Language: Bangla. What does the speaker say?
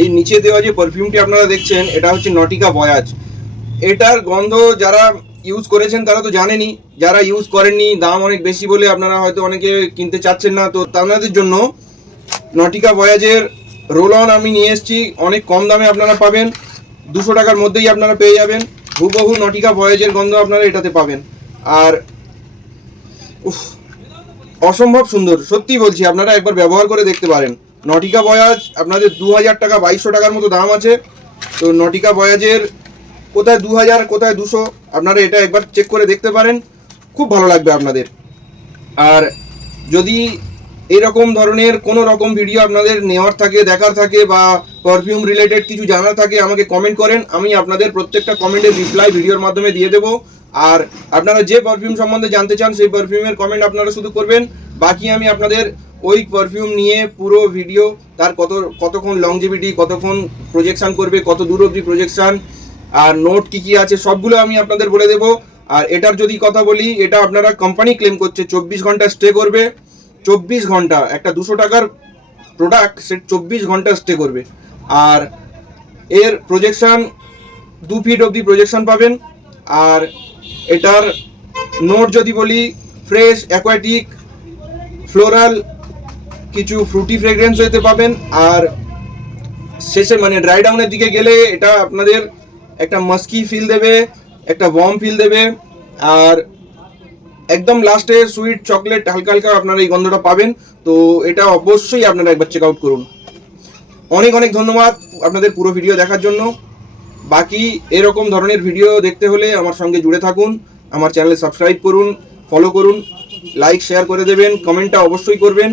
এই নিচে দেওয়া যে পারফিউমটি আপনারা দেখছেন এটা হচ্ছে নটিকা ভয়াজ। এটার গন্ধ যারা ইউজ করেছেন তারা তো জানেনই, যারা ইউজ করেননি দাম অনেক বেশি বলে আপনারা হয়তো অনেকে কিনতে চাচ্ছেন না, তো তাদের জন্য নটিকা ভয়াজের রোল অন আমি নিয়ে এসেছি। অনেক কম দামে আপনারা পাবেন, 200 টাকার মধ্যেই আপনারা পেয়ে যাবেন। হুবহু নটিকা ভয়াজের গন্ধ আপনারা এটাতে পাবেন। আর অসম্ভব সুন্দর, সত্যি বলছি, আপনারা একবার ব্যবহার করে দেখতে পারেন। নটিকা ভয়াজ আপনাদের 2000 টাকা 2200 টাকার মতো দাম আছে। তো নটিকা ভয়াজের কোথায় 2000 কোথায় 200, আপনারা এটা একবার চেক করে দেখতে পারেন, খুব ভালো লাগবে আপনাদের। আর যদি এরকম ধরনের কোনো রকম ভিডিও আপনাদের নেওয়ার থাকে, দেখার থাকে, বা পারফিউম রিলেটেড কিছু জানার থাকে, আমাকে কমেন্ট করেন, আমি আপনাদের প্রত্যেকটা কমেন্টের রিপ্লাই ভিডিওর মাধ্যমে দিয়ে দেবো। আর আপনারা যে পারফিউম সম্বন্ধে জানতে চান সেই পারফিউমের কমেন্ট আপনারা শুধু করবেন, বাকি আমি আপনাদের ওই পারফিউম নিয়ে পুরো ভিডিও, তার কতক্ষণ লংজিভিটি, কতক্ষণ প্রজেকশান করবে, কত দূর অবধি প্রজেকশান, আর নোট কী কী আছে সবগুলো আমি আপনাদের বলে দেবো। আর এটার যদি কথা বলি, এটা আপনারা কোম্পানি ক্লেম করছে 24 ঘন্টা স্টে করবে। 24 ঘন্টা, একটা 200 টাকার প্রোডাক্ট সে 24 ঘন্টা স্টে করবে। আর এর প্রজেকশান 2 ফিট অবধি প্রজেকশান পাবেন। আর এটার নোট যদি বলি, ফ্রেশ, অ্যাকোয়াটিক, ফ্লোরাল, কিছু ফ্রুটি ফ্রেগ্রেন্স হতে পাবেন। আর শেষে মানে ড্রাই ডাউনের দিকে গেলে এটা আপনাদের একটা মাস্কি ফিল দেবে, একটা ওয়ার্ম ফিল দেবে। আর একদম লাস্টে সুইট চকলেট হালকা হালকা আপনারা এই গন্ধটা পাবেন। তো এটা অবশ্যই আপনারা একবার চেক আউট করুন। অনেক অনেক ধন্যবাদ আপনাদের পুরো ভিডিও দেখার জন্য। বাকি এরকম ধরনের ভিডিও দেখতে হলে আমার সঙ্গে জুড়ে থাকুন, আমার চ্যানেলে সাবস্ক্রাইব করুন, ফলো করুন, লাইক শেয়ার করে দেবেন, কমেন্টটা অবশ্যই করবেন।